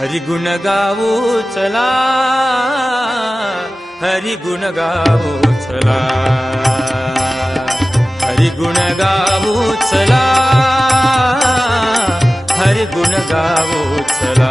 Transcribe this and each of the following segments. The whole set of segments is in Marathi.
हरिगुण गावो चला, हरिगुण गावो चला, हरिगुण गावो चला, हरिगुण गावो चला।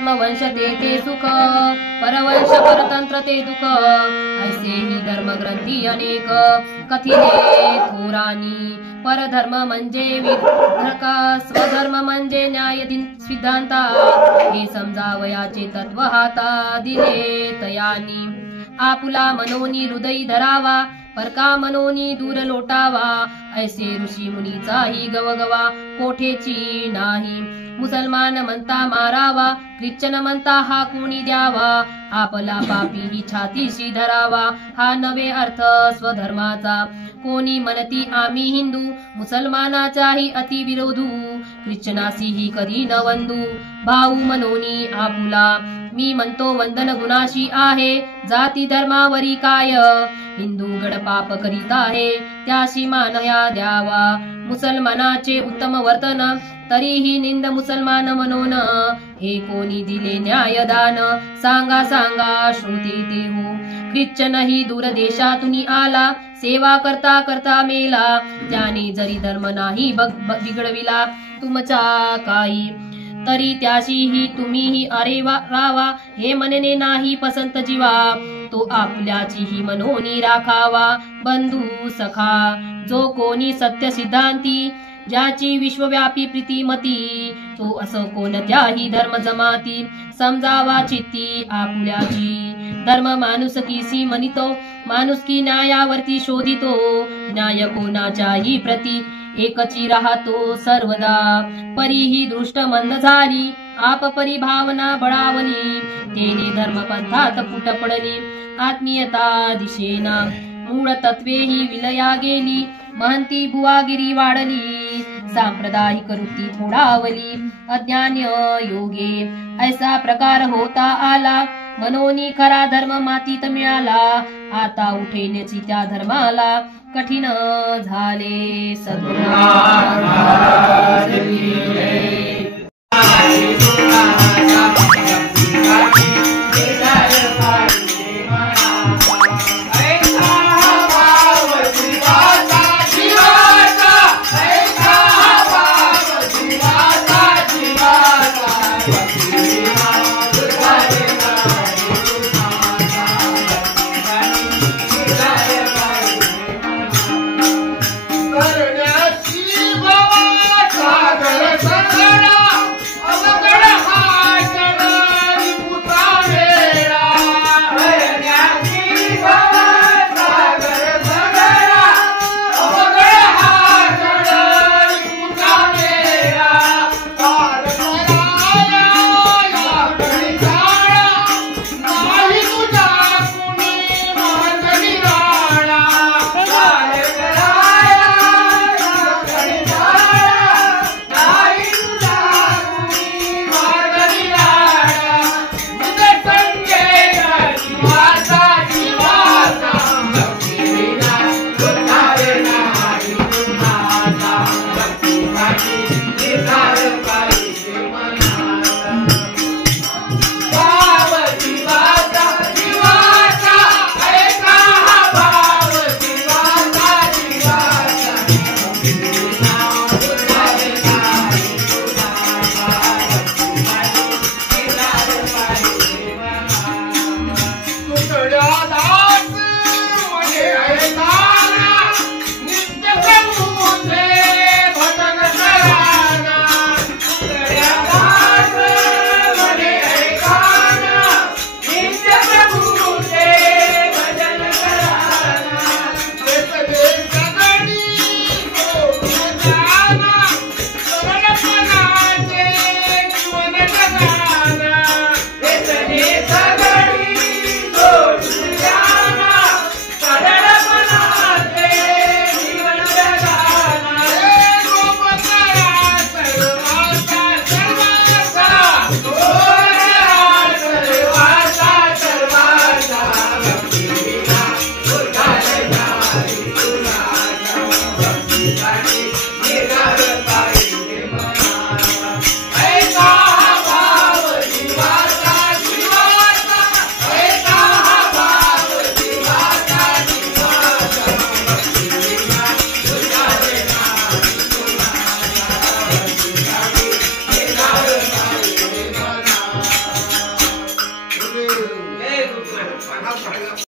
आत्मवंश ते सुख परवंश परत स्वतंत्र ते दुःख ऐसे ही धर्मग्रंथी अनेक कथिले थोरानी परधर्म म्हणजे विधर्क स्वधर्म म्हणजे न्याय सिद्धांता हे समजावयाचे तत्व हाता दिले तयानी आपुला मनोनी हृदय धरावा परका मनोनी दूर लोटावा ऐसे ऋषी मुनीचाही गवगवा कोठेची नाही मुसलमान म्हणता मारावा ख्रिश्चन म्हणता हा कोणी द्यावा आपला पापी ही छातीशी धरावा हा नवे अर्थ स्वधर्माचा कोणी म्हणती आम्ही हिंदू मुसलमानाचाही अति विरोधू ख्रिश्चनासीही कधी न वंदू भाऊ मनोनी आपुला मी म्हणतो वंदन गुणाशी आहे जाती धर्मावरी काय हिंदू गड पाप करीत आहे त्याशी मानया द्यावा मुसलमानाचे उत्तम वर्तन तरीही निंद मुसलमान म्हणून हे कोणी दिले न्यायदान सांगा सांगा श्रोते ते हो ख्रिश्चन ही दूर देशातून आला सेवा करता करता मेला त्याने जरी धर्म नाही बिघडविला तुमचा काही तरी त्याशीही तुम्हीही अरे रावा हे म्हणणे नाही पसंत जीवा तो आपल्याचीही मनोनी राखावा बंधू सखा जो कोणी सत्य सिद्धांती ज्याची विश्वव्यापी प्रीतिमती तो असो कोणत्याही धर्म जमाती समजावा चित्ती आपुल्याची धर्म माणुसकीसी म्हणितो माणुसकी न्यायावरती शोधितो न्याय कोणाच्याही प्रती एकची राहतो सर्वदा परीही दृष्ट मंद झाली आप परिभावना बळावली तेने धर्मपंथात फुट पडली आत्मीयता दिशेना मूळ तत्वे ही विलया गेली महंती बुवागिरी वाढली सांप्रदायिक वृत्ती थोडावली अज्ञान योगे ऐसा प्रकार होता आला मनोनी खरा धर्म मातीत मिळाला आता उठेण्याची त्या धर्माला कठीण झाले सद्गुरू सागर सागरा अवगड हा जडारी पुता पाना पड़ेगा।